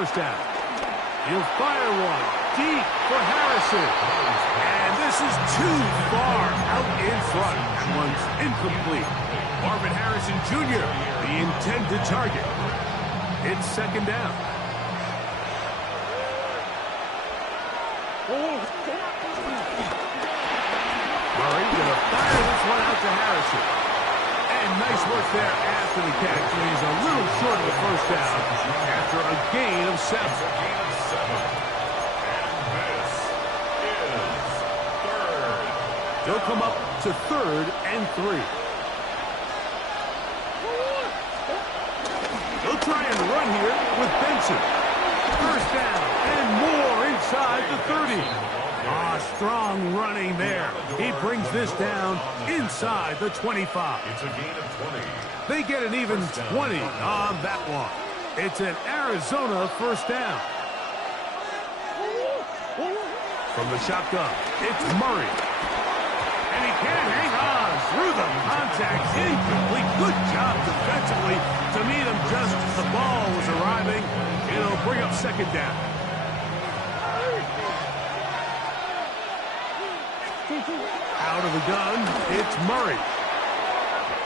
first down. He'll fire one deep for Harrison. And this is too far out in front. That one's incomplete. Marvin Harrison Jr., the intended target. It's second down. Murray going to fire this one out to Harrison. And nice work there after the catch. He's a little short of the first down after a gain of 7. They'll come up to 3rd and 3. They'll try and run here with Benson. First down and more inside the 30. Strong running there. He brings this down inside the 25. It's a gain of 20. They get an even 20 on that one. It's an Arizona first down. From the shotgun, it's Murray. And he can't hang on through the contact. Incomplete. Good job defensively to meet him just as the ball was arriving. It'll bring up second down. Out of the gun, it's Murray.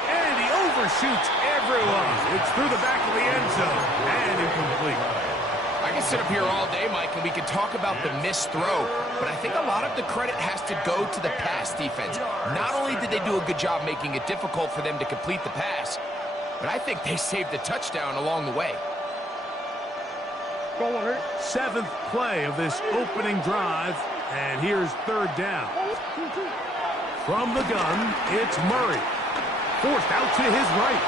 And he overshoots everyone. It's through the back of the end zone. And incomplete. I can sit up here all day, Mike, and we can talk about the missed throw, but I think a lot of the credit has to go to the pass defense. Not only did they do a good job making it difficult for them to complete the pass, but I think they saved the touchdown along the way. 7th play of this opening drive, and here's 3rd down. From the gun, it's Murray. Forced out to his right.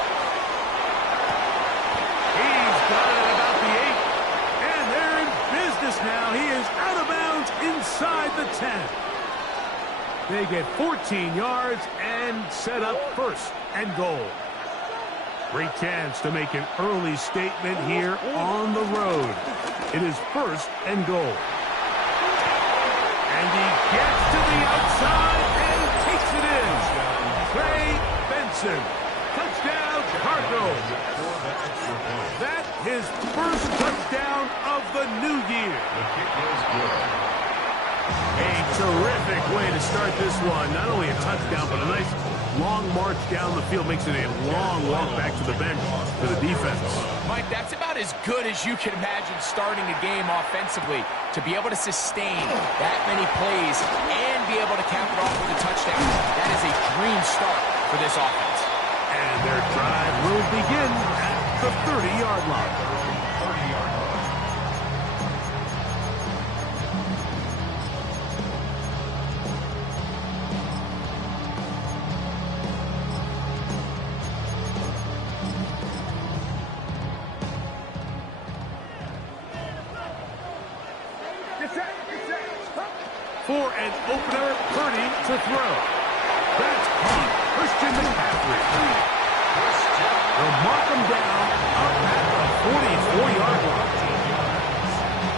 He's got it about the 8. And they're in business now. He is out of bounds inside the 10. They get 14 yards and set up 1st and goal. Great chance to make an early statement here on the road. It is 1st and goal. And he gets to the outside and takes it in. Trey Benson. Touchdown, Cardinals. That his first touchdown of the new year. A terrific way to start this one. Not only a touchdown, but a nice long march down the field. Makes it a long walk back to the bench for the defense. Mike, that's about as good as you can imagine starting a game offensively. To be able to sustain that many plays and be able to cap it off with a touchdown, that is a dream start for this offense. And their drive will begin at the 30-yard line. 30-yard line. For an opener, Purdy to throw. That's caught. Christian McCaffrey. They'll mark him down up at the 44-yard line.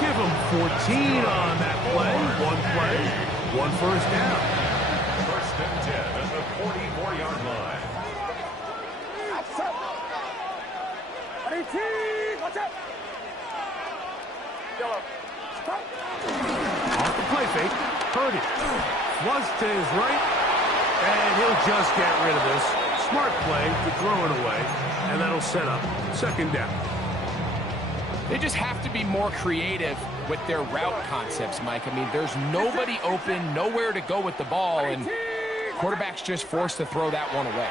Give him 14 on that play. One first down. 1st and 10 at the 44-yard line. Off the play fake, Purdy. Once to his right, and he'll just get rid of this. Smart play to throw it away, and that'll set up 2nd down. They just have to be more creative with their route concepts, Mike. I mean, there's nobody open, nowhere to go with the ball, and quarterback's just forced to throw that one away.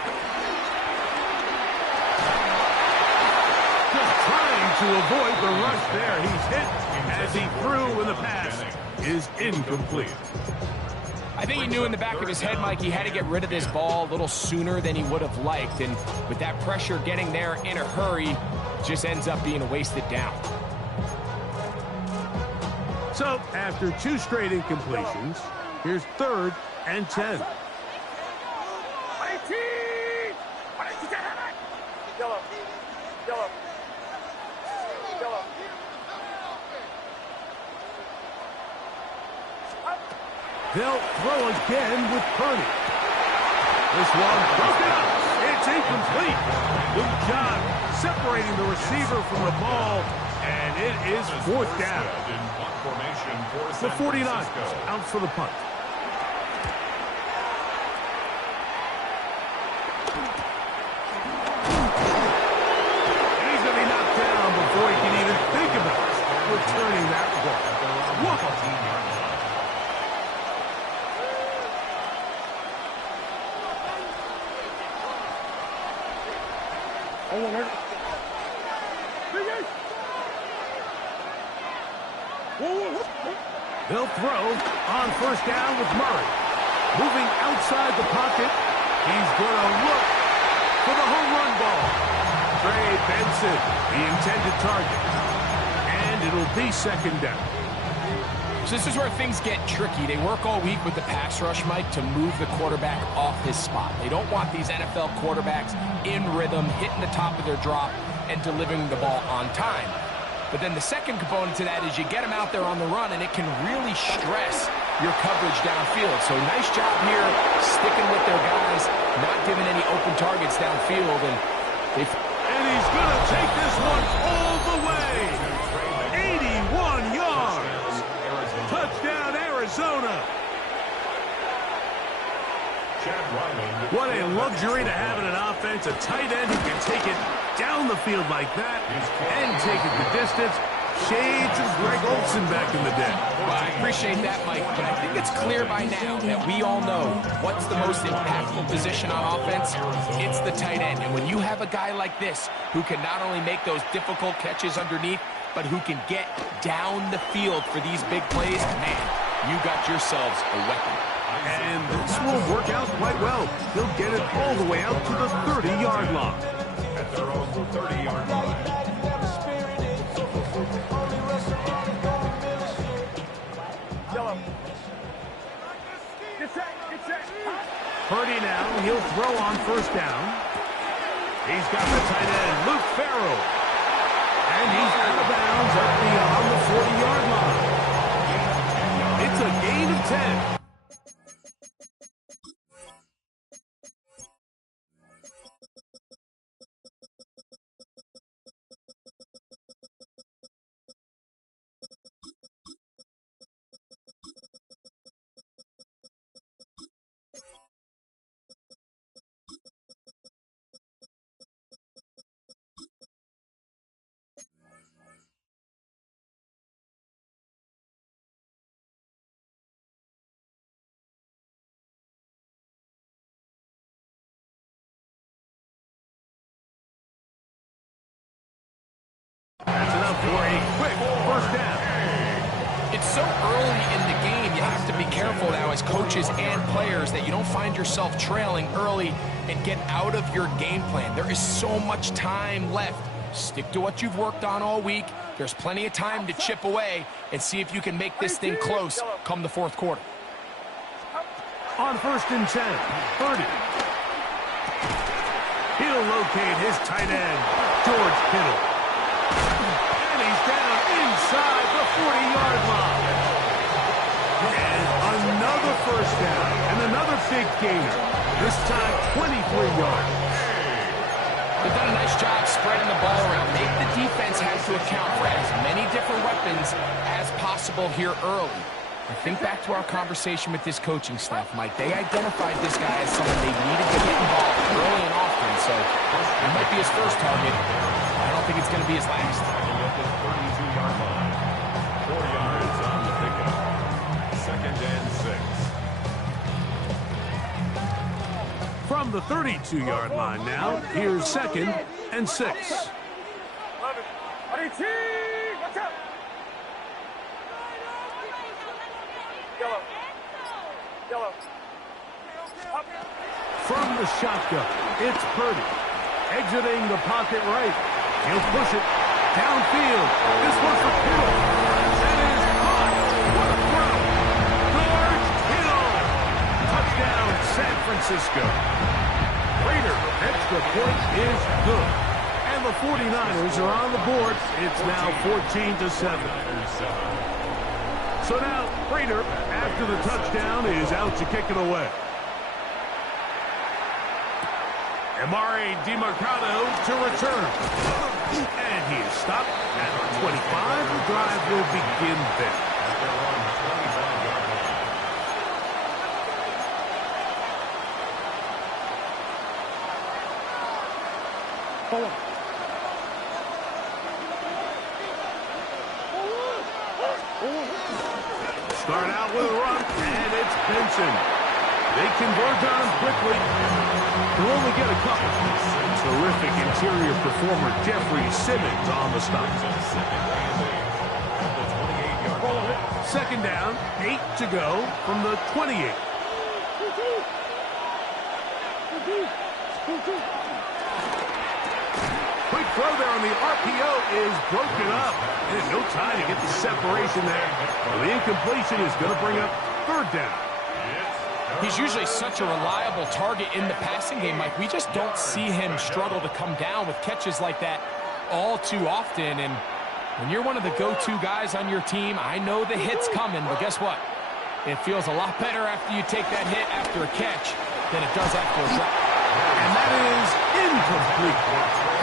Just trying to avoid the rush there. He's hit as he threw when the pass is incomplete. I think he knew in the back of his head, Mike, he had to get rid of this ball a little sooner than he would have liked. And with that pressure getting there in a hurry, just ends up being a wasted down. So, after 2 straight incompletions, here's 3rd and 10. They'll throw again with Purdy. This one broken up. It's incomplete. Good job separating the receiver from the ball, And it is fourth down. The 49ers out for the punt. He's going to be knocked down before he can even think about returning that ball. They'll throw on first down with Murray. Moving outside the pocket, he's going to look for the home run ball. Trey Benson, the intended target. And it'll be second down. So this is where things get tricky. They work all week with the pass rush, Mike, to move the quarterback off his spot. They don't want these NFL quarterbacks in rhythm, hitting the top of their drop, and delivering the ball on time. But then the second component to that is you get them out there on the run, and it can really stress your coverage downfield. So nice job here sticking with their guys, not giving any open targets downfield. And he's going to take this one all the way. 81 yards. Touchdown, Arizona. What a luxury to have in an offense, a tight end who can take it down the field like that and take it the distance. Shades of Greg Olsen back in the day. Well, I appreciate that, Mike, but I think it's clear by now that we all know what's the most impactful position on offense. It's the tight end. And when you have a guy like this who can not only make those difficult catches underneath, but who can get down the field for these big plays, man, you got yourselves a weapon. And this will work out quite well. He'll get it all the way out to the 30-yard line. At their own 30-yard line. Purdy now, he'll throw on first down. He's got the tight end, Luke Farrell. And he's out of bounds up beyond the 40-yard line. It's a gain of 10. That's enough for a quick first down. It's so early in the game, you have to be careful now as coaches and players that you don't find yourself trailing early and get out of your game plan. There is so much time left. Stick to what you've worked on all week. There's plenty of time to chip away and see if you can make this thing close come the fourth quarter. On first and 10, Purdy. He'll locate his tight end, George Kittle. And he's down inside the 40-yard line. And another first down and another big gainer. This time 23 yards. They've done a nice job spreading the ball around. The defense has to account for as many different weapons as possible here early. I think back to our conversation with this coaching staff, Mike. They identified this guy as someone they needed to get involved early and often, so it might be his first target. I don't think it's going to be his last. At the 32-yard line. 4 yards on the pickup. Second and 6. From the 32-yard line now, here's second and 6. From the shotgun, it's Purdy. Exiting the pocket right. He'll push it downfield. This one's for Kittle. That is caught. What a throw. George Kittle. Touchdown, San Francisco. Raider extra point is good. And the 49ers are on the board. It's now 14-7. So now, Raider, after the touchdown, is out to kick it away. Emari Demercado to return. And he is stopped at the 25. The drive will begin there. Start out with a run, and it's Benson. They converge on him quickly. They'll only get a couple. Terrific interior performer Jeffrey Simmons on the stop. Second down, 8 to go from the 28. Quick throw there on the RPO is broken up. And no time to get the separation there. Well, the incompletion is going to bring up third down. He's usually such a reliable target in the passing game, Mike. We just don't see him struggle to come down with catches like that all too often. And when you're one of the go-to guys on your team, I know the hit's coming, but guess what? It feels a lot better after you take that hit after a catch than it does after a drop. And that is incomplete.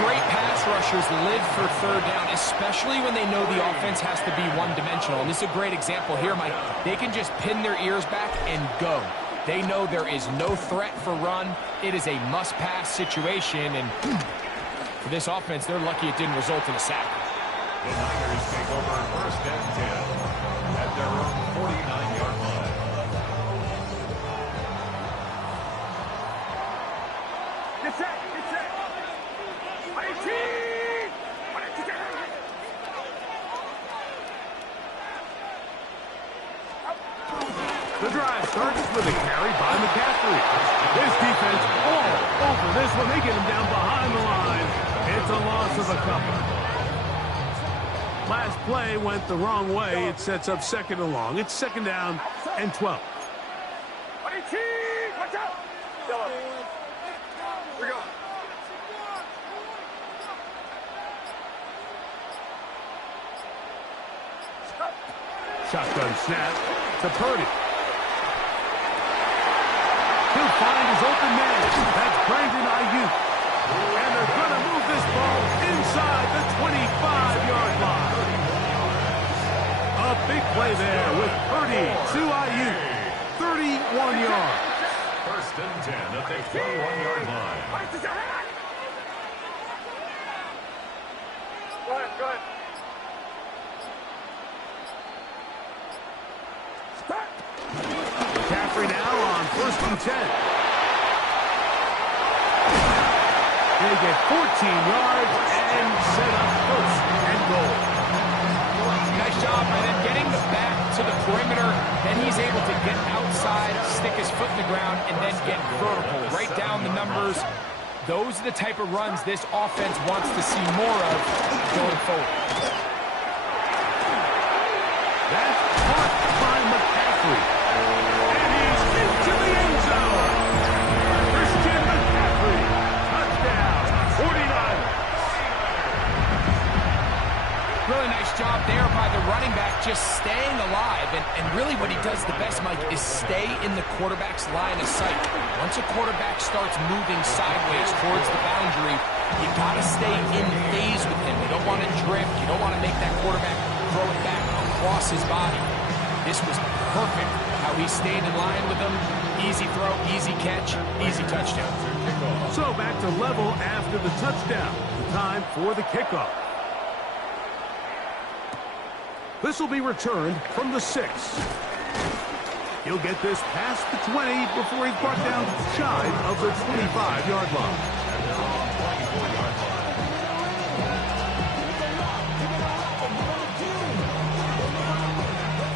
Great pass rushers live for third down, especially when they know the offense has to be one-dimensional. And this is a great example here, Mike. They can just pin their ears back and go. They know there is no threat for run. It is a must-pass situation, and for this offense, they're lucky it didn't result in a sack. The Niners take over first and 10 at their own 49-yard line. Get set, get set. The drive starts with a carry by McCaffrey. This defense all over this one. They get him down behind the line. It's a loss of a couple. Last play went the wrong way. It sets up second and long. It's second down and 12. Watch out! Here we go. Shotgun snap to Purdy. He'll find his open man. That's Brandon Ayuk. And they're going to move this ball inside the 25-yard line. A big play there with Purdy to Ayuk. 31 yards. First and 10 at the 21-yard line. Go ahead. McCaffrey now on first and 10. They get 14 yards and set up first and goal. Nice job by them getting the back to the perimeter. Then he's able to get outside, stick his foot in the ground, and then get vertical. Right down the numbers. Those are the type of runs this offense wants to see more of going forward. That's caught by McCaffrey. And he's into the end zone. Christian McCaffrey. Touchdown. 49ers. Really nice job there by the running back, just staying alive. And really what he does the best, Mike, is stay in the quarterback's line of sight. Once a quarterback starts moving sideways towards the boundary, you got to stay in phase with him. You don't want to drift. You don't want to make that quarterback throw it back across his body. This was perfect how he stayed in line with him. Easy throw, easy catch, easy touchdown. So back to level after the touchdown. The time for the kickoff. This will be returned from the 6. He'll get this past the 20 before he's brought down shy of the 25-yard line.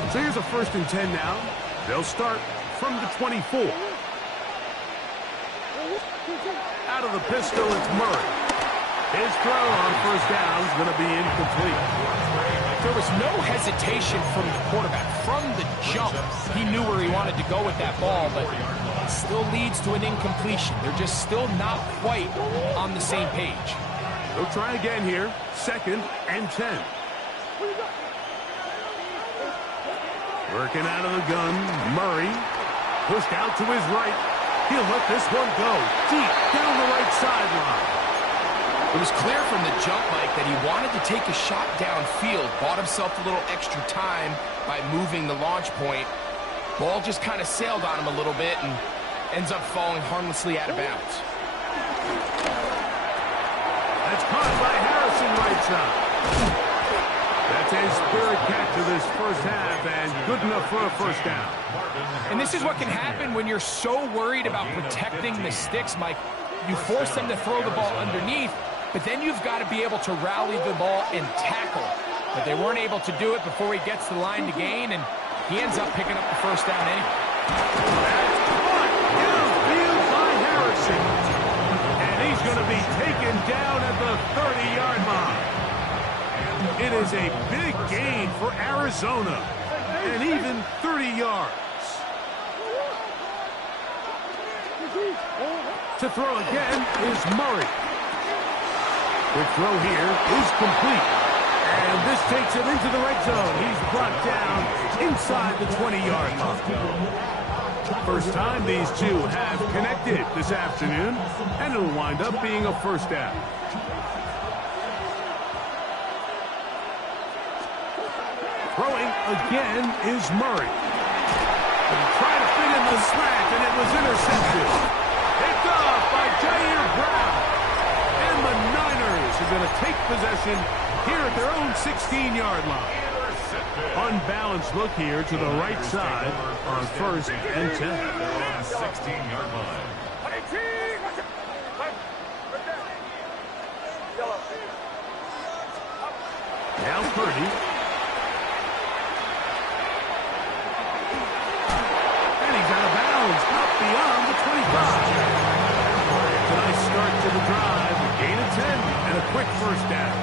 So here's a first and 10 now. They'll start from the 24. Out of the pistol, it's Murray. His throw on first down is going to be incomplete. There was no hesitation from the quarterback. From the jump, he knew where he wanted to go with that ball, but it still leads to an incompletion. They're just still not quite on the same page. They'll try again here. Second and 10. Working out of the gun, Murray pushed out to his right. He'll let this one go deep down the right sideline. It was clear from the jump, Mike, that he wanted to take a shot downfield, bought himself a little extra time by moving the launch point. Ball just kind of sailed on him a little bit and ends up falling harmlessly out of bounds. That's caught by Harrison right side. That's a spirit catch of this first half and good enough for a first down. And this is what can happen when you're so worried about protecting the sticks, Mike. You force them to throw the ball underneath, but then you've got to be able to rally the ball and tackle. But they weren't able to do it before he gets to the line to gain, and he ends up picking up the first down anyway. That's caught downfield by Harrison. And he's going to be taken down at the 30-yard line. It is a big gain for Arizona, and even 30 yards. To throw again is Murray. The throw here is complete. And this takes him into the red zone. He's brought down inside the 20-yard line. First time these two have connected this afternoon, and it'll wind up being a first down. Throwing again is Murray. Trying to fit in the slant, and it was intercepted. Picked off by Jair Brown. And the Niners are going to take possession here at their own 16-yard line. Unbalanced look here to the right side on first and 10. They're on 16-yard line. Now Purdy. And he's out of bounds, up beyond the 25. Nice start to the drive, a gain of 10, and a quick first down.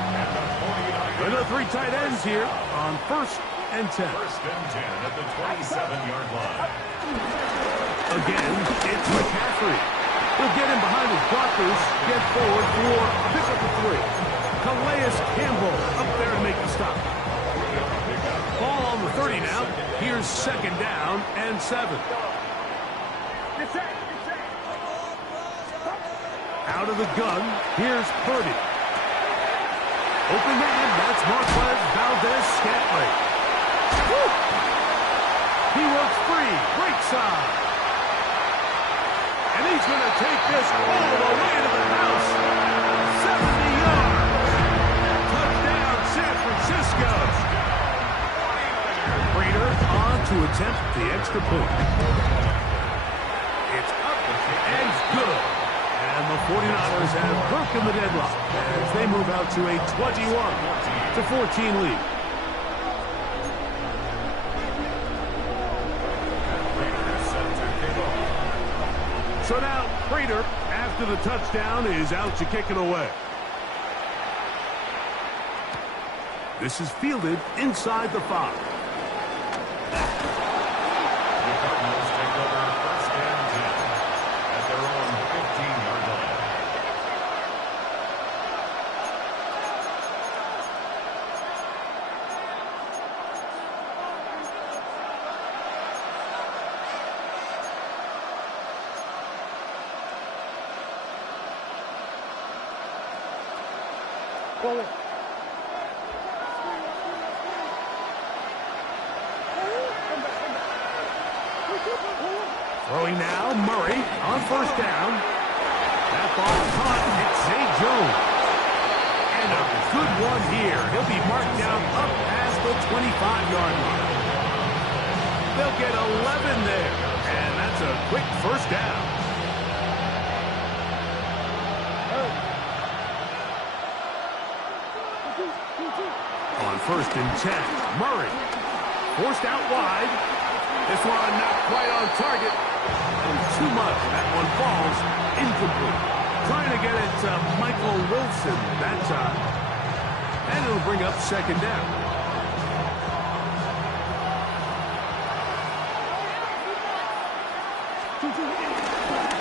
Another three tight ends here on first and 10. First and 10 at the 27-yard line. Again, it's McCaffrey. He'll get in behind his blockers, get forward for a pickup of 3. Calais Campbell up there to make the stop. Ball on the 30 now. Here's second down and 7. Out of the gun, here's Purdy. Open man, that's Marquez Valdez-Scantling. He works free, break side. And he's going to take this all the way to the house. 70 yards. Touchdown, San Francisco. Prater on to attempt the extra point. It's up and good. And the 49ers have broken the deadlock as they move out to a 21-14 lead. So now Prater, after the touchdown, is out to kick it away. This is fielded inside the 5. Throwing now, Murray on first down. That ball caught. It's Zay Jones. And a good one here. He'll be marked down up past the 25-yard line. They'll get 11 there. And that's a quick first down. On first and 10, Murray. Forced out wide. This one not quite on target. And too much. That one falls incomplete. Trying to get it to Michael Wilson that time. And it'll bring up second down.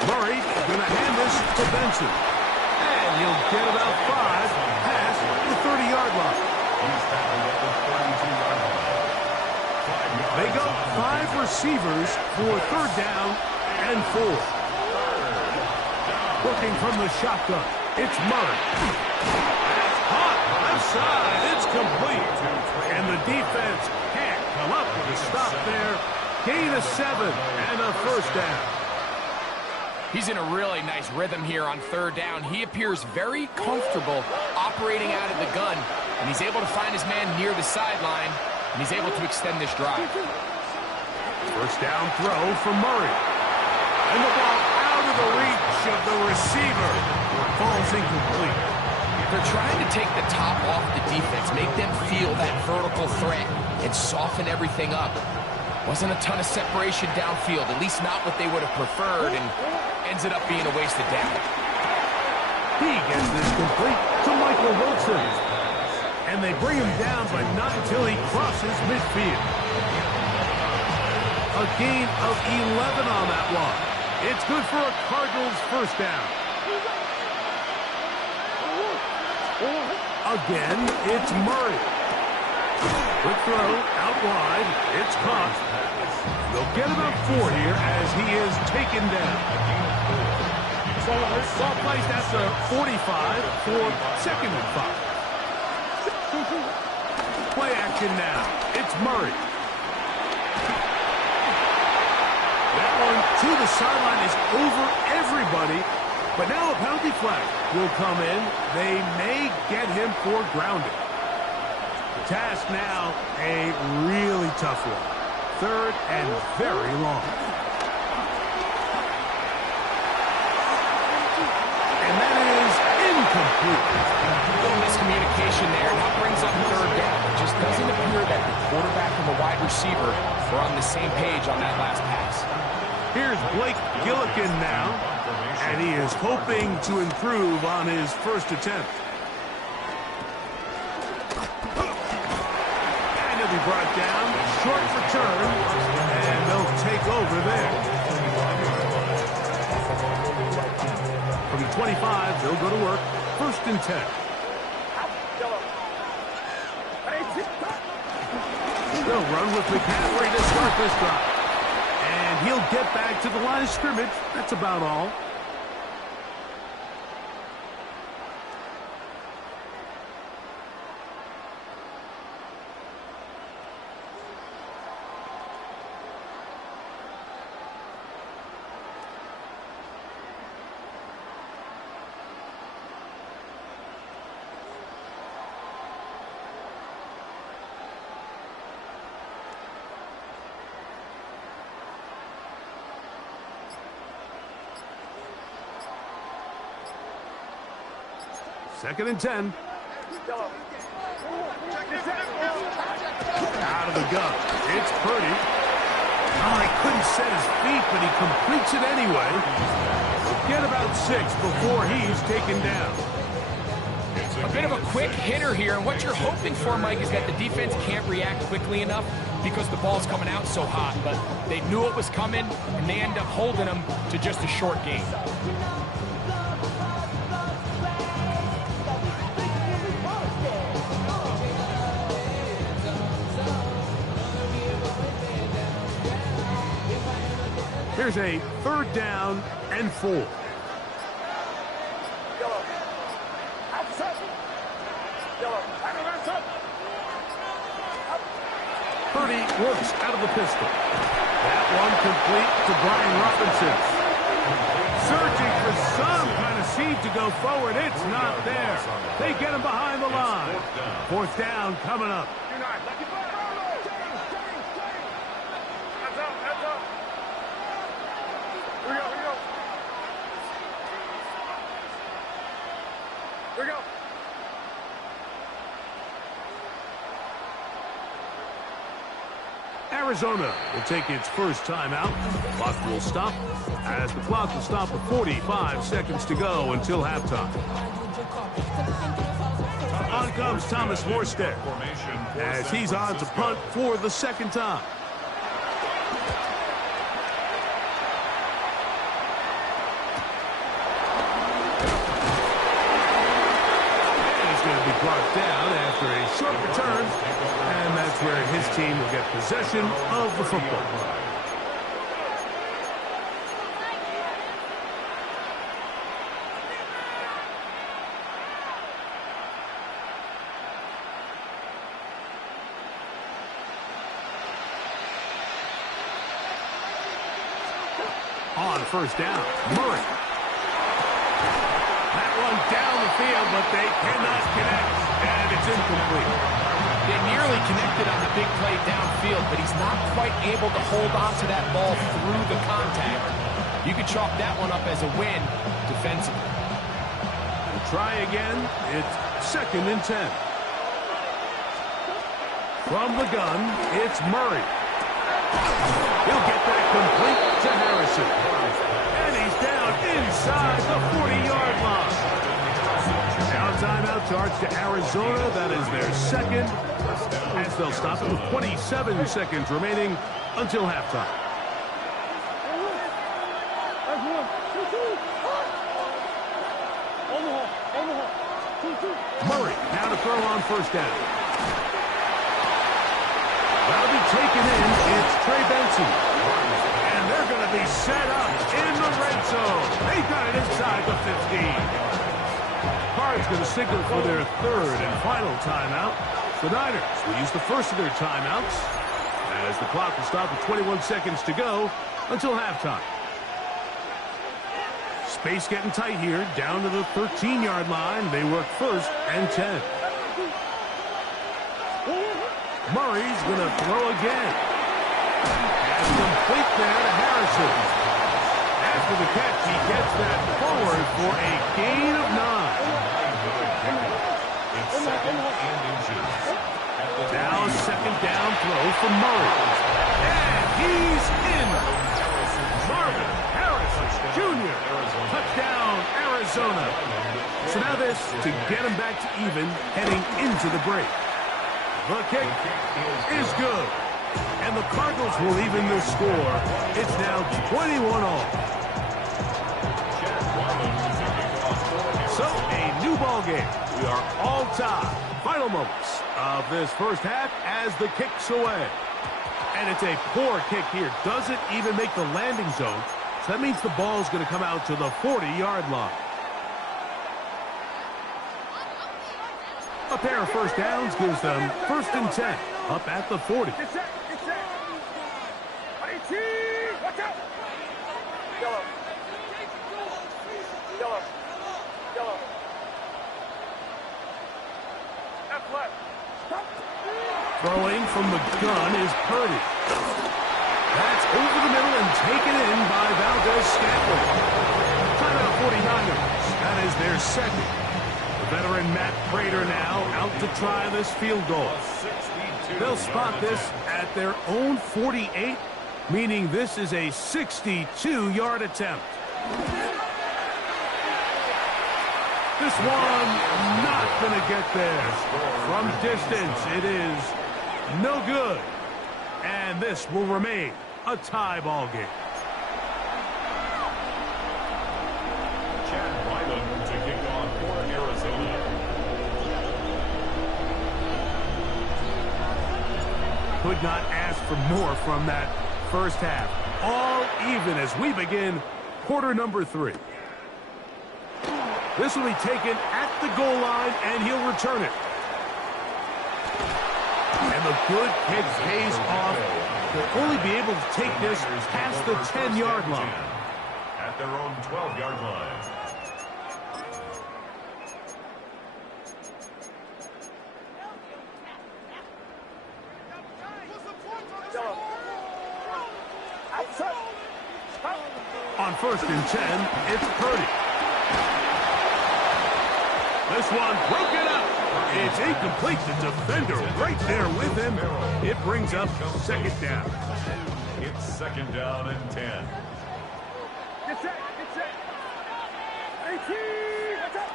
Murray going to hand this to Benson. And he'll get about 5 past the 30-yard line. They go 5 receivers for third down and 4. Working from the shotgun. It's Murray. That's hot. Left side. It's complete. And the defense can't come up with a stop there. Gain of 7 and a first down. He's in a really nice rhythm here on third down. He appears very comfortable operating out of the gun, and he's able to find his man near the sideline, and he's able to extend this drive. First down throw for Murray. And the ball out of the reach of the receiver. Falls incomplete. They're trying to take the top off the defense, make them feel that vertical threat, and soften everything up. Wasn't a ton of separation downfield, at least not what they would have preferred, and ends up being a wasted down. He gets this complete to Michael Wilson. And they bring him down, but not until he crosses midfield. A gain of 11 on that one. It's good for a Cardinals first down. Again, it's Murray. Quick throw, out wide. It's caught. They'll get about 4 here as he is taken down. Ball placed at the 45 for 2nd and 5. Play action now. It's Murray. That one to the sideline is over everybody. But now a penalty flag will come in. They may get him for grounding. The task now, a really tough one. 3rd and very long. And that is incomplete. A little miscommunication there. Now brings up third down. It just doesn't appear that the quarterback and the wide receiver were on the same page on that last pass. Here's Blake Gillikin now, and he is hoping to improve on his first attempt. And he'll be brought down, short return, and they'll take over there. From the 25, they'll go to work, 1st and 10. They'll run with McCaffrey to start this drive. And he'll get back to the line of scrimmage. That's about all. Second and 10. Out of the gun. It's Purdy. Oh, he couldn't set his feet, but he completes it anyway. Get about 6 before he's taken down. A bit of a quick hitter here, and what you're hoping for, Mike, is that the defense can't react quickly enough because the ball's coming out so hot. But they knew it was coming, and they end up holding them to just a short gain. Here's a 3rd down and 4. Purdy works out of the pistol. That one complete to Brian Robinson. Searching for some kind of seed to go forward. It's not there. They get him behind the line. 4th down coming up. Arizona will take its first timeout. Clock will stop as the clock will stop with 45 seconds to go until halftime. On comes Thomas Morstead as he's on to punt for the 2nd time. Brought down after a short return, and that's where his team will get possession of the football. On first down, Murray. That one down the field, but they cannot connect, and it's incomplete. They nearly connected on the big play downfield, but he's not quite able to hold on to that ball through the contact. You could chalk that one up as a win defensively. We'll try again. It's 2nd and 10. From the gun, it's Murray. He'll get that complete to Harrison. And he's down inside the 40-yard line. Now timeout charge to Arizona. That is their second. As they'll stop it with 27 seconds remaining until halftime. Murray now to throw on first down. That'll be taken in. It's Trey Benson. And they're going to be set up in the red zone. They got it inside the 15. Cards going to signal for their 3rd and final timeout. The Niners will use the first of their timeouts as the clock will stop with 21 seconds to go until halftime. Space getting tight here, down to the 13-yard line. They work 1st and 10. Murray's going to throw again. And complete there to Harrison. After the catch, he gets that forward for a gain of 9. Now 2nd down throw from Murray. And he's in. Marvin Harrison Jr. Touchdown, Arizona. So now this to get him back to even heading into the break. The kick is good. And the Cardinals will even the score. It's now 21-all. So a new ball game. We are all tied. Final moments of this first half as the kick's away. And it's a poor kick here. Doesn't even make the landing zone. So that means the ball's going to come out to the 40-yard line. A pair of first downs gives them 1st and 10 up at the 40. Get set. Watch out. Yellow. Left. Throwing from the gun is Purdy. That's over the middle and taken in by Valdez-Scantling. Timeout 49ers. That is their 2nd. The veteran Matt Prater now out to try this field goal. They'll spot this at their own 48, meaning this is a 62-yard attempt. This one not going to get there. From distance, it is no good. And this will remain a tie ball game. Chad Ryland to kick off for Arizona. Could not ask for more from that first half. All even as we begin quarter number 3. This will be taken at the goal line, and he'll return it. And the good kick pays off. They'll only be able to take this past the 10-yard line. At their own 12-yard line. On 1st and 10, it's Purdy. This one broken up. It's incomplete. The defender right there with him. It brings up 2nd down. It's 2nd down and 10. Get set. 18. What's up?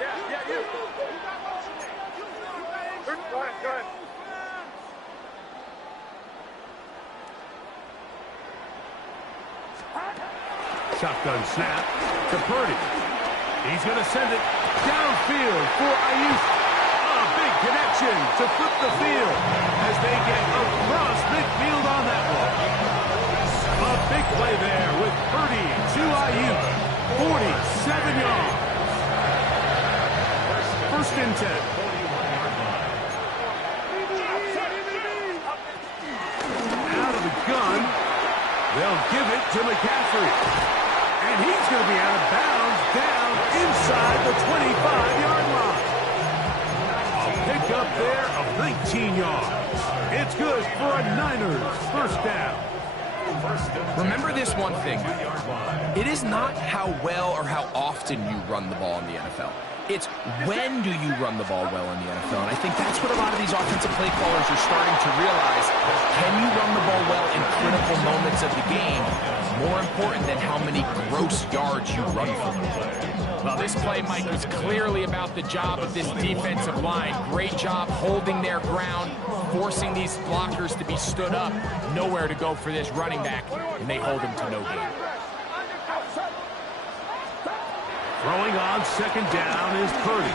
Yeah, you. Go ahead. Shotgun snap to Purdy. He's going to send it downfield for Ayuk. A big connection to flip the field as they get across midfield on that one. A big play there with Purdy to Ayuk. 47 yards. 1st and 10. Out of the gun. to McCaffrey. And he's going to be out of bounds down inside the 25-yard line. A pickup there of 19 yards. It's good for a Niners first down. Remember this one thing. It is not how well or how often you run the ball in the NFL. It's when do you run the ball well in the NFL. And I think that's what a lot of these offensive play callers are starting to realize. Can you run the ball well in critical moments of the game? More important than how many gross yards you run for. Well, this play, Mike, was clearly about the job of this defensive line. Great job holding their ground, forcing these blockers to be stood up. Nowhere to go for this running back, and they hold him to no gain. Throwing on second down is Purdy.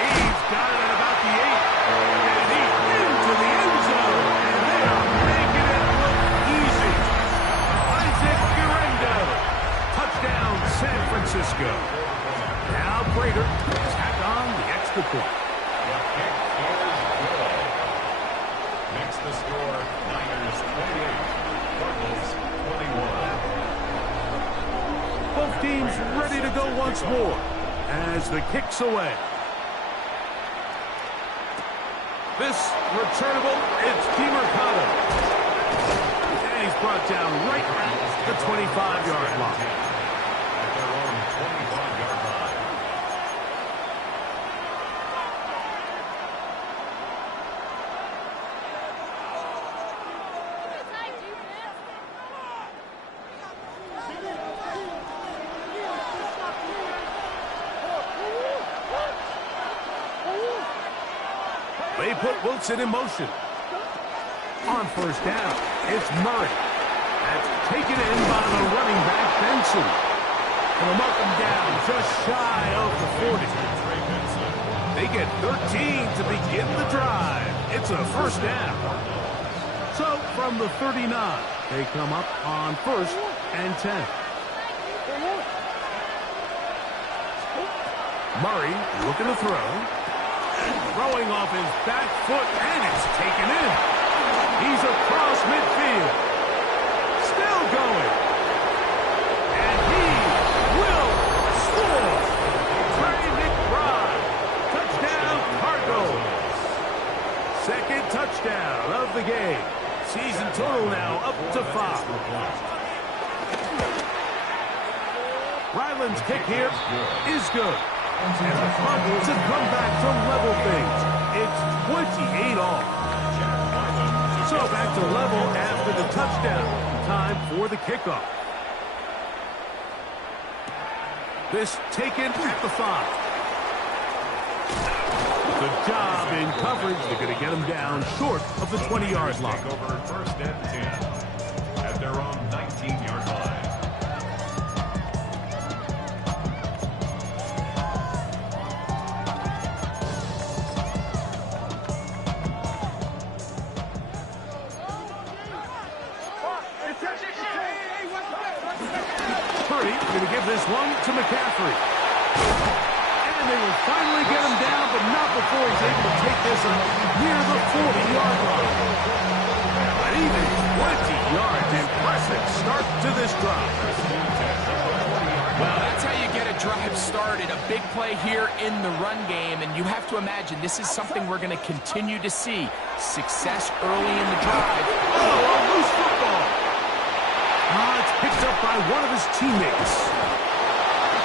He's got it at about the 8. And he's into the end zone. And they are making it look easy. Isaac Urendo. Touchdown, San Francisco. Now Prater tack on the extra point. Makes the score Niners 28, Cardinals 21. Both teams ready to go once more as the kick's away. This returnable, it's DeMercado. And he's brought down right at the 25-yard line. At their own 25-yard line. They put Wilson in motion. On first down, it's Murray. That's taken in by the running back, Benson. And they'll mark him down just shy of the 40. They get 13 to begin the drive. It's a first down. So from the 39, they come up on first and 10. Murray looking to throw. Throwing off his back foot, and it's taken in. He's across midfield. Still going. And he will score. Trey McBride. Touchdown, Cardinals. Second touchdown of the game. Season total now up to 5. Ryland's kick here is good. And the Cardinals have come back to level things. It's 28 all. So back to level after the touchdown. Time for the kickoff. This taken at the 5. Good job in coverage. They're going to get him down short of the 20-yard line. Take over first and 10 at their own 19-yard line. Purdy going to give this one to McCaffrey. And they will finally get him down, but not before he's able to take this up near the 40-yard line. But even 20 yards, impressive start to this drive. Well, that's how you get a drive started. A big play here in the run game, and you have to imagine this is something we're going to continue to see. Success early in the drive. Oh, a loose football. It's picked up by one of his teammates.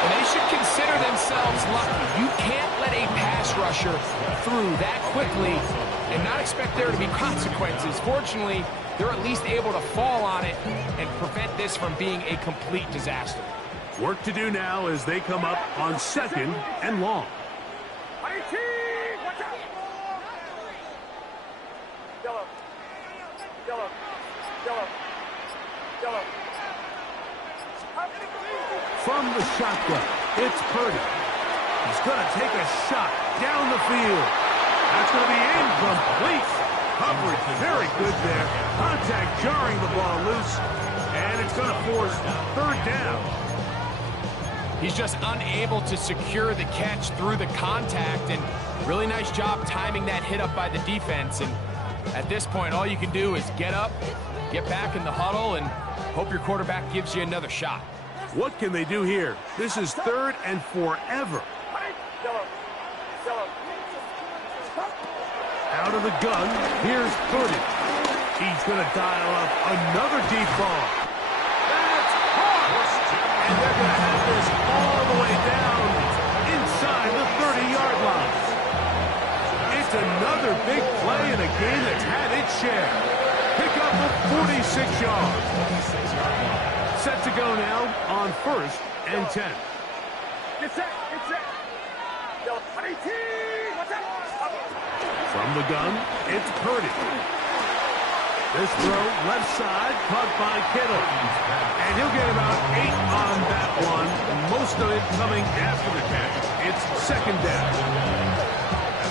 And they should consider themselves lucky. You can't let a pass rusher through that quickly and not expect there to be consequences. Fortunately, they're at least able to fall on it and prevent this from being a complete disaster. Work to do now as they come up on second and long. From the shotgun, it's Purdy. He's going to take a shot down the field. That's going to be incomplete. Coverage very good there. Contact jarring the ball loose. And it's going to force third down. He's just unable to secure the catch through the contact, and really nice job timing that hit up by the defense. And at this point, all you can do is get up, get back in the huddle and hope your quarterback gives you another shot. What can they do here? This is 3rd and forever. Out of the gun, here's Purdy. He's going to dial up another deep ball. That's hard! And they're going to have this all the way down inside the 30-yard line. It's another big play in a game that's had its share. Pick up the 46 yards. Set to go now on 1st and 10. Get set, get set. Yo, what's up? From the gun, it's Purdy. This throw, left side, caught by Kittle. And he'll get about 8 on that one. Most of it coming after the catch. It's 2nd down.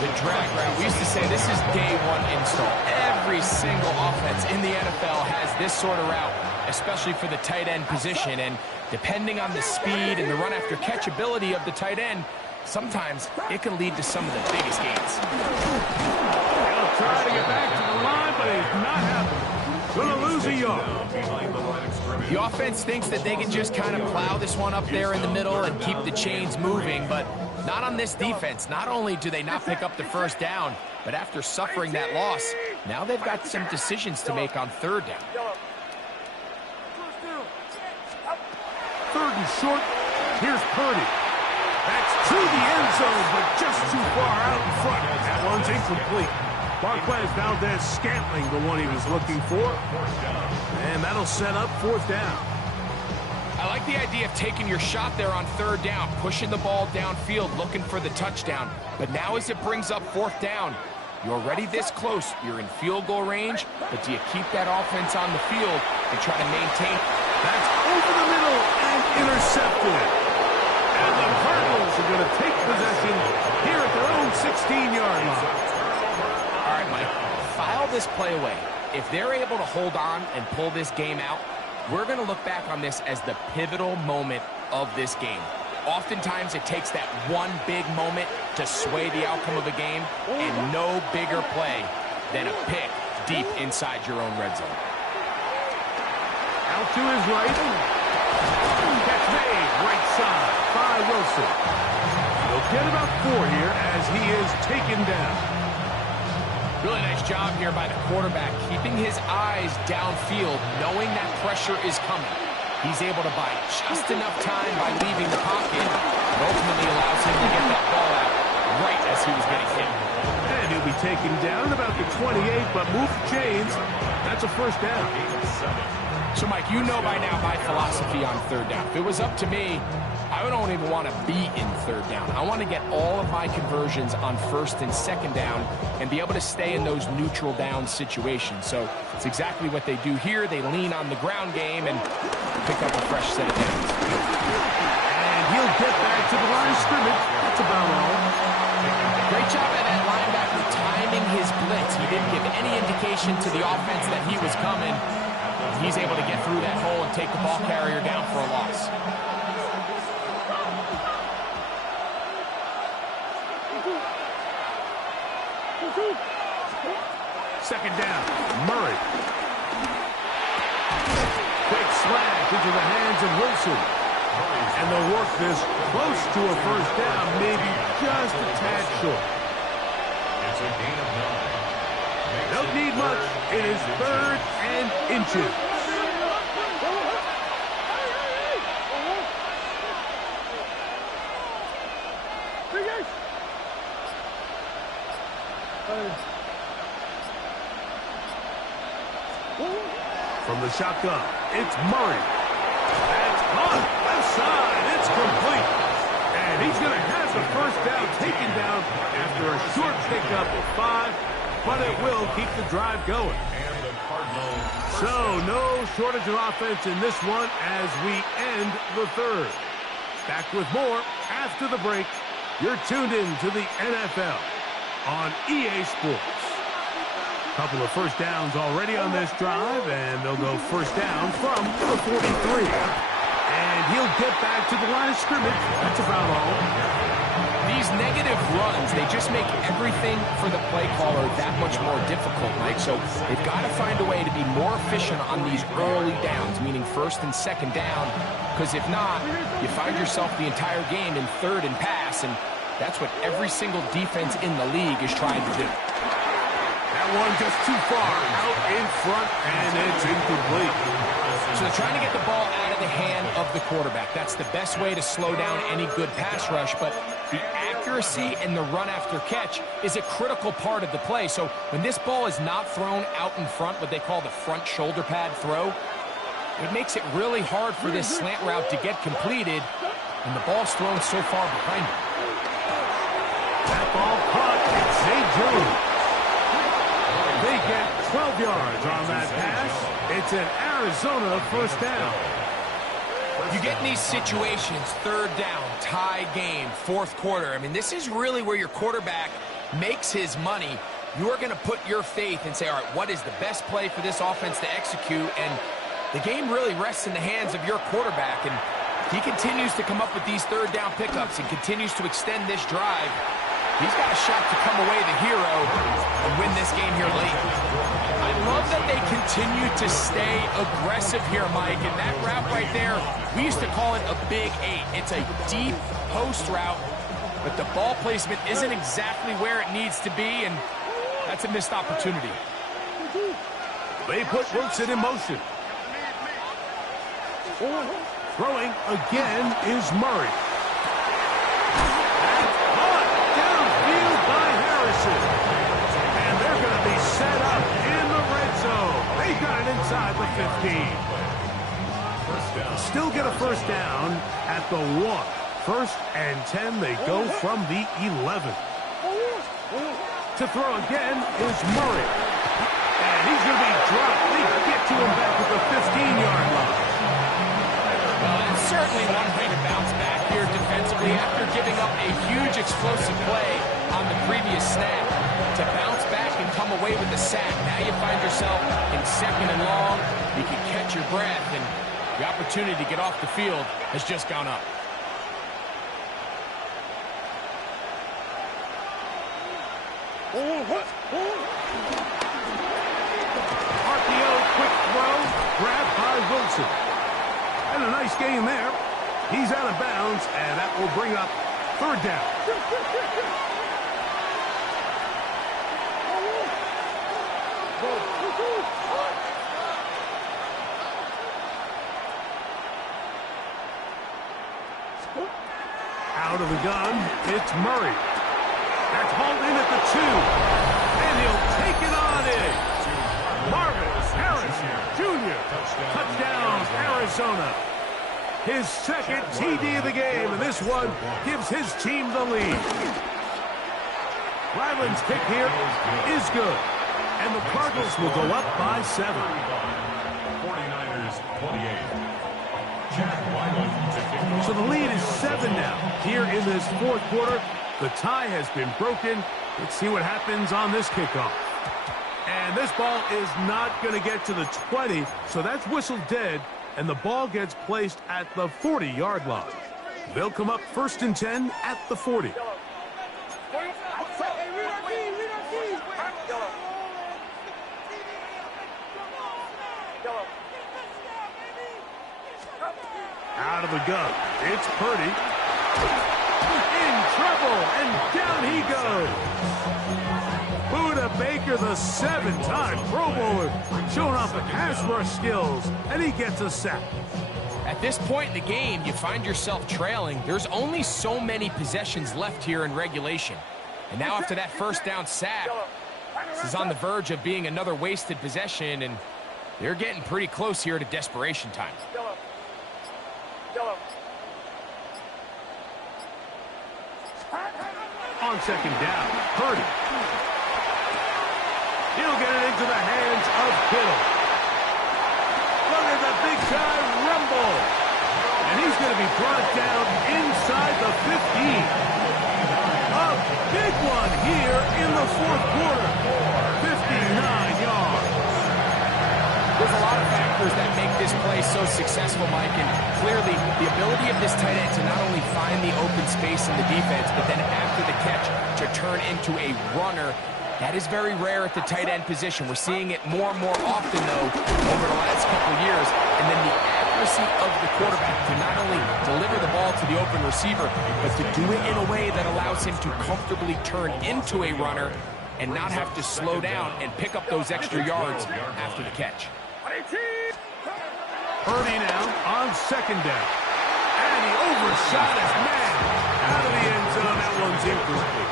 The drag route, we used to say this is day one install. Every single offense in the NFL has this sort of route, especially for the tight end position. And depending on the speed and the run after catch ability of the tight end, sometimes it can lead to some of the biggest gains. He'll try to get back to the line, but he's not happening. Going to lose a yard. The offense thinks that they can just kind of plow this one up there in the middle and keep the chains moving, but not on this defense. Not only do they not pick up the 1st down, but after suffering that loss, now they've got some decisions to make on 3rd down. 3rd and short. Here's Purdy. That's to the end zone, but just too far out in front. That one's incomplete. Marquez Valdes-Scantling, the one he was looking for. And that'll set up 4th down. I like the idea of taking your shot there on 3rd down, pushing the ball downfield, looking for the touchdown. But now as it brings up 4th down, you're already this close. You're in field goal range, but do you keep that offense on the field and try to maintain? That's over the middle and intercepted. And the Cardinals are going to take possession here at their own 16-yard line. All right, Mike, file this play away. If they're able to hold on and pull this game out, we're going to look back on this as the pivotal moment of this game. Oftentimes, it takes that one big moment to sway the outcome of a game, and no bigger play than a pick deep inside your own red zone. Out to his right. Catch made, right side by Wilson. He'll get about 4 here as he is taken down. Really nice job here by the quarterback, keeping his eyes downfield, knowing that pressure is coming. He's able to buy just enough time by leaving the pocket, and ultimately allows him to get that ball out right as he was getting hit. And he'll be taken down about the 28, but move the chains. That's a 1st down. So, Mike, you know by now my philosophy on 3rd down. If it was up to me, I don't even want to be in 3rd down. I want to get all of my conversions on 1st and 2nd down and be able to stay in those neutral down situations. So it's exactly what they do here. They lean on the ground game and pick up a fresh set of downs. And he'll get back to the line of scrimmage. That's about all. Great job by that linebacker timing his blitz. He didn't give any indication to the offense that he was coming. He's able to get through that hole and take the ball carrier down for a loss. Second down, Murray. Quick slash into the hands of Wilson. And they'll work this close to a 1st down, maybe just a tad short. It's a gain of 9. Don't need much. It is 3rd and inches. From the shotgun, it's Murray. That's caught. Left side. It's complete. And he's going to have the 1st down taken down after a short pickup of 5, but it will keep the drive going. And the Cardinals. So, no shortage of offense in this one as we end the 3rd. Back with more after the break. You're tuned in to the NFL on EA Sports. Couple of 1st downs already on this drive, and they'll go 1st down from the 43. And he'll get back to the line of scrimmage. That's about all. The These negative runs, they just make everything for the play caller that much more difficult, Mike. So they've got to find a way to be more efficient on these early downs, meaning first and second down, because if not, you find yourself the entire game in third and pass, and that's what every single defense in the league is trying to do. That one just too far out in front, and it's incomplete. So they're trying to get the ball out of the hand of the quarterback. That's the best way to slow down any good pass rush, but the accuracy and the run after catch is a critical part of the play. So when this ball is not thrown out in front, what they call the front shoulder pad throw, it makes it really hard for this slant route to get completed, and the ball's thrown so far behind him. That ball caught. It's Zay Jones. They get 12 yards on that pass. It's an Arizona first down. You get in these situations, third down, tie game, fourth quarter. I mean, this is really where your quarterback makes his money. You are going to put your faith and say, all right, what is the best play for this offense to execute? And the game really rests in the hands of your quarterback. And he continues to come up with these third down pickups and continues to extend this drive. He's got a shot to come away the hero and win this game here late. I love that they continue to stay aggressive here, Mike, and that route right there, we used to call it a big 8. It's a deep post route, but the ball placement isn't exactly where it needs to be, and that's a missed opportunity. They put Wilson in motion. Throwing again is Murray. And they're going to be set up in the red zone. They got it inside the 15. Still get a first down at the 1. First and 10, they go from the 11. To throw again is Murray. And he's going to be dropped. They get to him back at the 15-yard line. Well, that's certainly one way to bounce back here defensively after giving up a huge explosive play on the previous snap. To bounce back and come away with a sack. Now you find yourself in second and long. You can catch your breath, and the opportunity to get off the field has just gone up. RPO, quick throw, grabbed by Wilson. And a nice game there. He's out of bounds, and that will bring up third down. Out of the gun, it's Murray. That's hauled in at the 2. And he'll take it on in. Marvin Harrison Jr. Touchdown, Arizona. His second TD of the game, and this one gives his team the lead. Ryland's kick here is good. And the Cardinals will go up by 7. 49ers 28. Jack Ryland to kick off. So the lead is 7 now. Here in this fourth quarter, the tie has been broken. Let's see what happens on this kickoff. And this ball is not going to get to the 20, so that's whistled dead, and the ball gets placed at the 40-yard line. They'll come up first and 10 at the 40. Out of the gun, it's Purdy. In trouble, and down he goes. Budda Baker, the 7-time Pro Bowler, showing off the pass rush skills, and he gets a sack. At this point in the game, you find yourself trailing. There's only so many possessions left here in regulation. And now after that first down sack, this is on the verge of being another wasted possession, and they're getting pretty close here to desperation time. On second down, Purdy. He'll get it into the hands of Kittle. Look at the big guy rumble. And he's going to be brought down inside the 15. A big one here in the fourth quarter. 59 yards. There's a lot of factors that make this play so successful, Mike, and clearly the ability of this tight end to not only find the open space in the defense, but then after the catch to turn into a runner. That is very rare at the tight end position. We're seeing it more and more often, though, over the last couple of years. And then the accuracy of the quarterback to not only deliver the ball to the open receiver, but to do it in a way that allows him to comfortably turn into a runner and not have to slow down and pick up those extra yards after the catch. Purdy now on second down. And he overshot his man. Out of the end zone, that one's incomplete.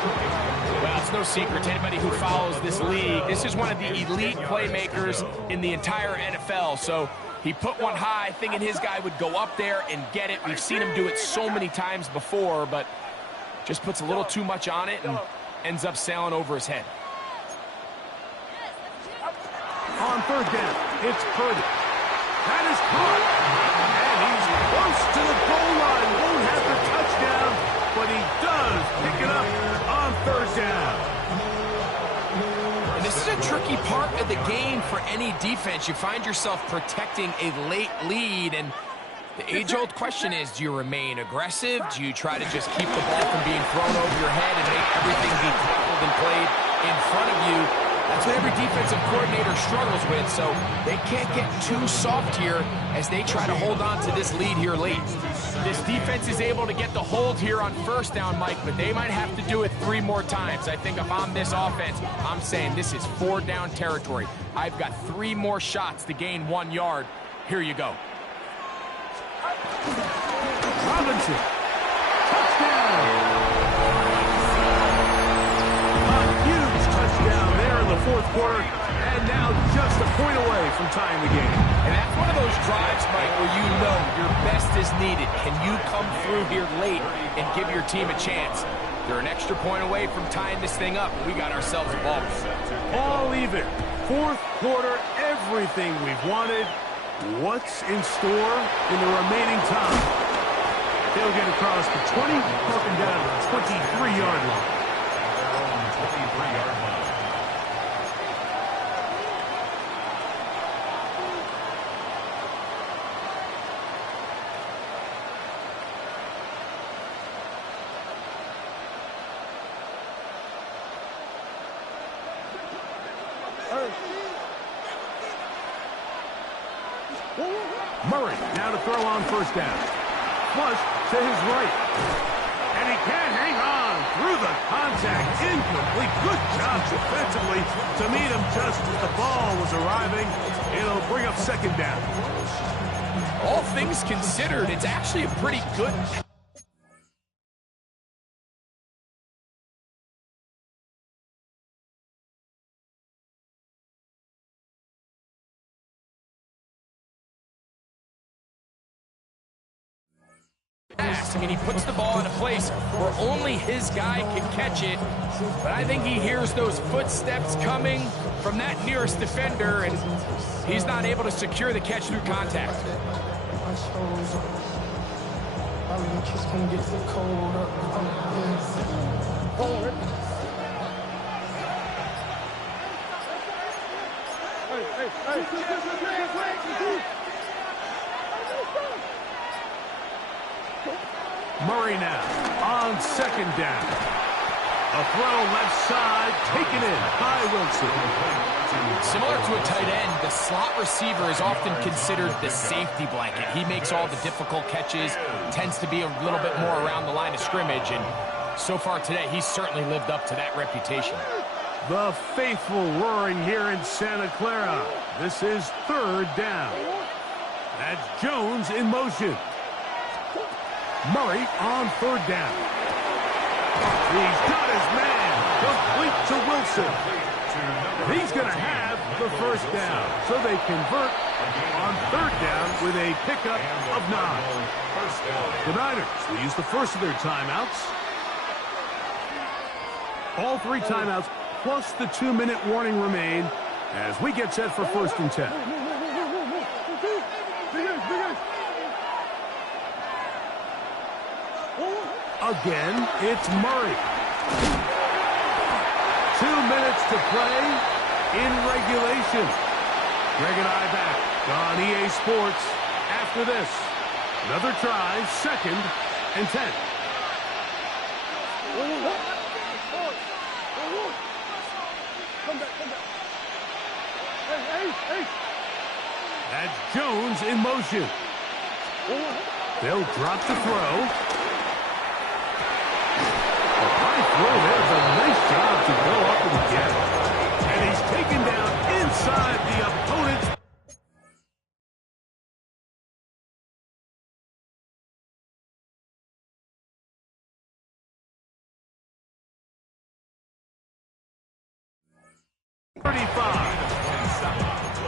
Well, it's no secret to anybody who follows this league. This is one of the elite playmakers in the entire NFL. So he put one high, thinking his guy would go up there and get it. We've seen him do it so many times before, but just puts a little too much on it and ends up sailing over his head. On third down, it's Purdy. That is caught. And he's close to the goal line. Won't have the touchdown, but he does pick it up on third down. And this is a tricky part of the game for any defense. You find yourself protecting a late lead, and the age-old question is, do you remain aggressive? Do you try to just keep the ball from being thrown over your head and make everything be tackled and played in front of you? That's what every defensive coordinator struggles with, so they can't get too soft here as they try to hold on to this lead here late. This defense is able to get the hold here on first down, Mike, but they might have to do it 3 more times. I think if I'm this offense, I'm saying this is 4-down territory. I've got 3 more shots to gain 1 yard. Here you go. Robinson. Touchdown. A huge touchdown there in the fourth quarter, and now just a point away from tying the game. And that's one of those drives, Mike, where you know your best is needed. Can you come through here late and give your team a chance? They're an extra point away from tying this thing up. We got ourselves a ball game. All even. Fourth quarter, everything we've wanted. What's in store in the remaining time? They'll get across the 20, broken down to the 23-yard line. 23-yard line. Murray now to throw on first down. Flush to his right. And he can't hang on through the contact. Incomplete. Good job defensively to meet him just as the ball was arriving. It'll bring up second down. All things considered, it's actually a pretty good... I mean, he puts the ball in a place where only his guy can catch it, but I think he hears those footsteps coming from that nearest defender, and he's not able to secure the catch through contact. Murray now on second down. A throw left side, taken in by Wilson. Similar to a tight end, the slot receiver is often considered the safety blanket. He makes all the difficult catches, tends to be a little bit more around the line of scrimmage, and so far today, he's certainly lived up to that reputation. The faithful roaring here in Santa Clara. This is third down. That's Jones in motion. Murray on third down. He's got his man. Complete to Wilson. He's going to have the first down. So they convert on third down with a pickup of 9. The Niners will use the first of their timeouts. All 3 timeouts plus the 2-minute warning remain as we get set for first and 10. Again, it's Murray. 2 minutes to play in regulation. Greg and I back on EA Sports after this. Another try, 2nd and 10. Come back. Hey. That's Jones in motion. They'll drop the throw. A high throw there. It's a nice job to go up and get. And he's taken down inside the opponent's.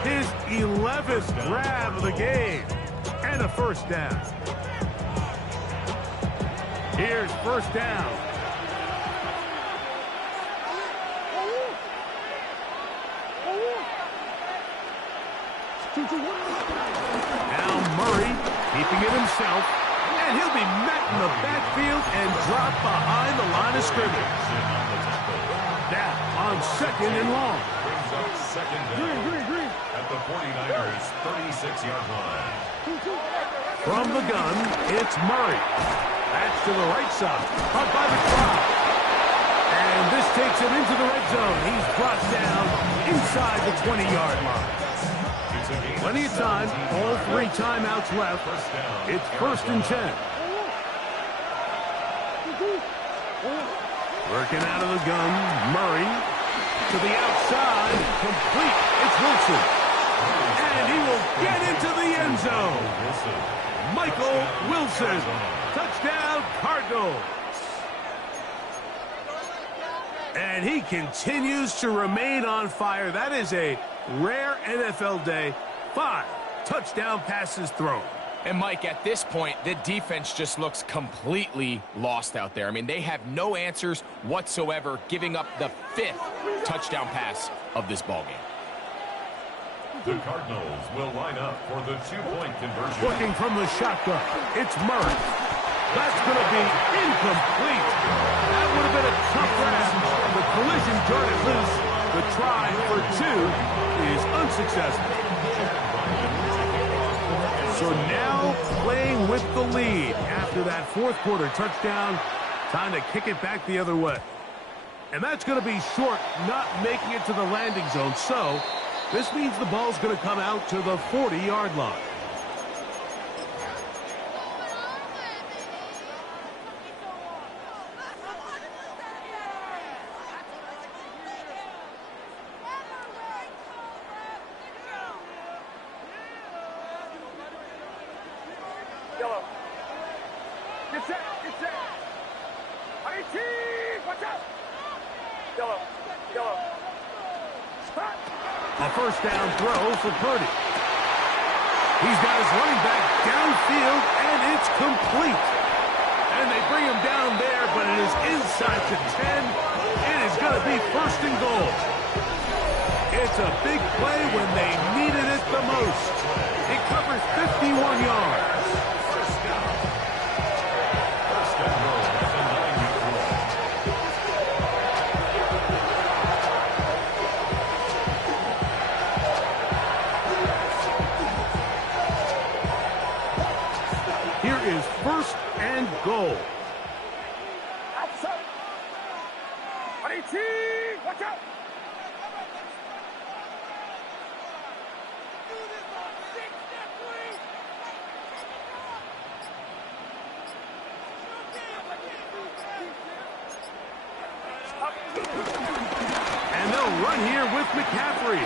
His 11th grab of the game. And a first down. Here's first down. Now Murray keeping it himself. And he'll be met in the backfield and dropped behind the line of scrimmage. Now on 2nd and long. Brings up second down. Green. At the 49ers' 36-yard line. From the gun, it's Murray. That's to the right side. Up by the crowd. And this takes him into the red zone. He's brought down inside the 20-yard line. Plenty of time. All 3 timeouts left. It's 1st and 10. Working out of the gun, Murray to the outside, complete. It's Wilson. And he will get into the end zone. Michael Wilson. Touchdown, Cardinals. And he continues to remain on fire. That is a rare NFL day. 5 touchdown passes thrown. And, Mike, at this point, the defense just looks completely lost out there. I mean, they have no answers whatsoever, giving up the 5th touchdown pass of this ballgame. The Cardinals will line up for the 2-point conversion. Looking from the shotgun, it's Murray. That's going to be incomplete. That would have been a tough grab. The collision turned it loose. The try for 2 is unsuccessful. So now playing with the lead after that 4th quarter touchdown. Time to kick it back the other way. And that's going to be short, not making it to the landing zone. So this means the ball's going to come out to the 40-yard line. Yellow. Get set. Watch out. Yellow. Spot. A first down throw for Purdy. He's got his running back downfield, and it's complete. And they bring him down there, but it is inside to 10. It is going to be 1st and goal. It's a big play when they needed it the most. It covers 51 yards. Here is 1st and goal. Outside. 18. Watch out. And they'll run here with McCaffrey.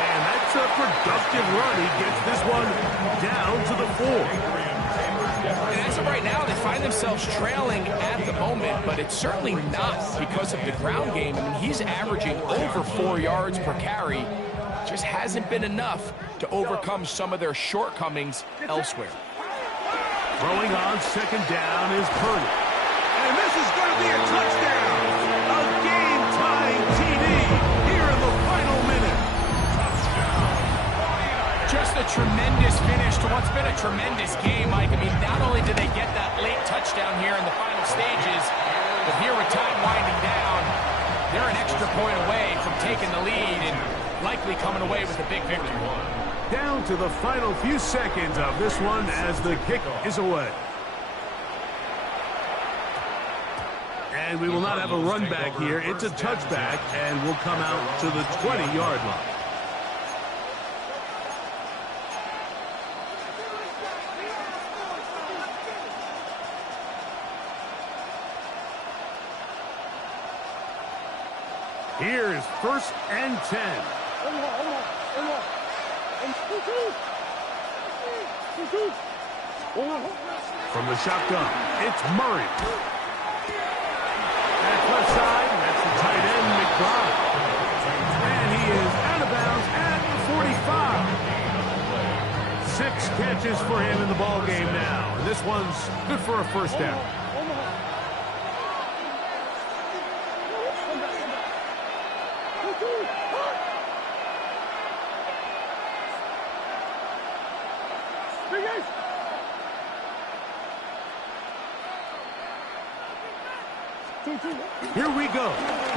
And that's a productive run. He gets this one down to the 4. And as of right now, they find themselves trailing at the moment, but it's certainly not because of the ground game. I mean, he's averaging over 4 yards per carry. Just hasn't been enough to overcome some of their shortcomings elsewhere. Throwing on 2nd down is Purdy. And this is going to be a touchdown. A game-tying TD here in the final minute. Just a tremendous finish to what's been a tremendous game, Mike. I mean, not only did they get that late touchdown here in the final stages, but here with time winding down, they're an extra point away from taking the lead and likely coming away with a big victory. Down to the final few seconds of this one as the kick is away. And we will not have a run back here. It's a touchback, and will come out to the 20-yard line. Here is 1st and 10. From the shotgun, it's Murray. That's left side, that's the tight end, McBride. And he is out of bounds at the 45. 6 catches for him in the ball game now. And this one's good for a first down. Here we go.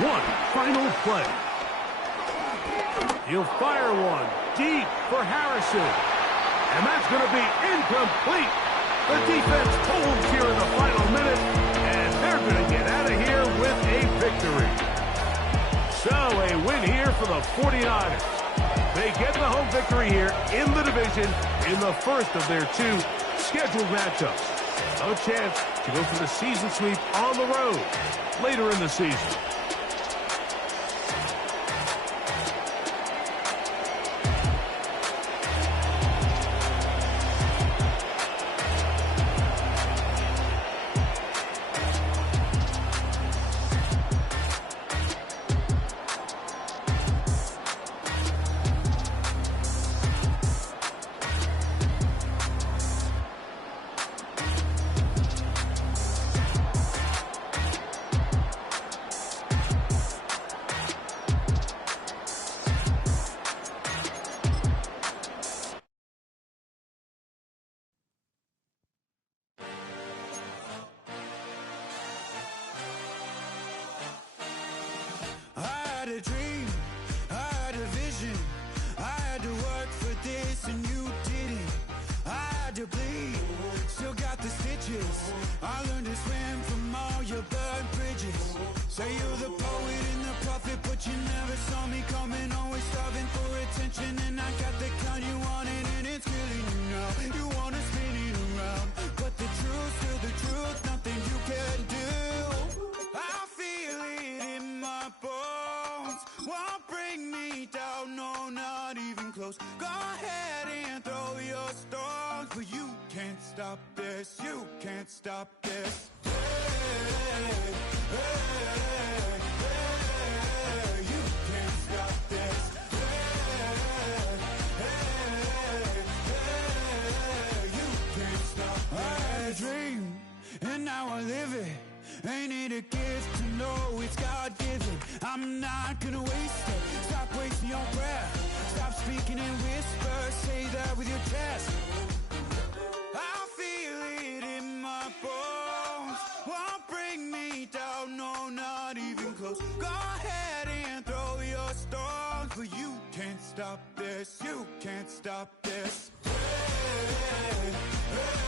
One final play. He'll fire one deep for Harrison. And that's going to be incomplete. The defense holds here in the final minute, and they're going to get out of here with a victory. So a win here for the 49ers. They get the home victory here in the division in the first of their 2 scheduled matchups. No chance to go for the season sweep on the road later in the season. A dream, I had a vision, I had to work for this and you didn't. I had to bleed, still got the stitches. I learned to swim from all your burned bridges. Say you're the poet and the prophet, but you never saw me coming. Always starving for attention, and I got the kind you wanted, and it's killing you now. You wanna spin it around, but the truth's still the truth, nothing you can do. I feel it in my bones, won't bring me down, no, not even close. Go ahead and throw your stones, but you can't stop this, you can't stop this. Hey, hey, hey, you can't stop this. Hey, you can't stop this. I had a dream, and now I live it. Ain't it a gift to know it's God-given? I'm not gonna waste it. Stop wasting your breath. Stop speaking in whispers. Say that with your chest. I feel it in my bones, won't bring me down, no, not even close. Go ahead and throw your stones, but you can't stop this, you can't stop this. Hey, hey.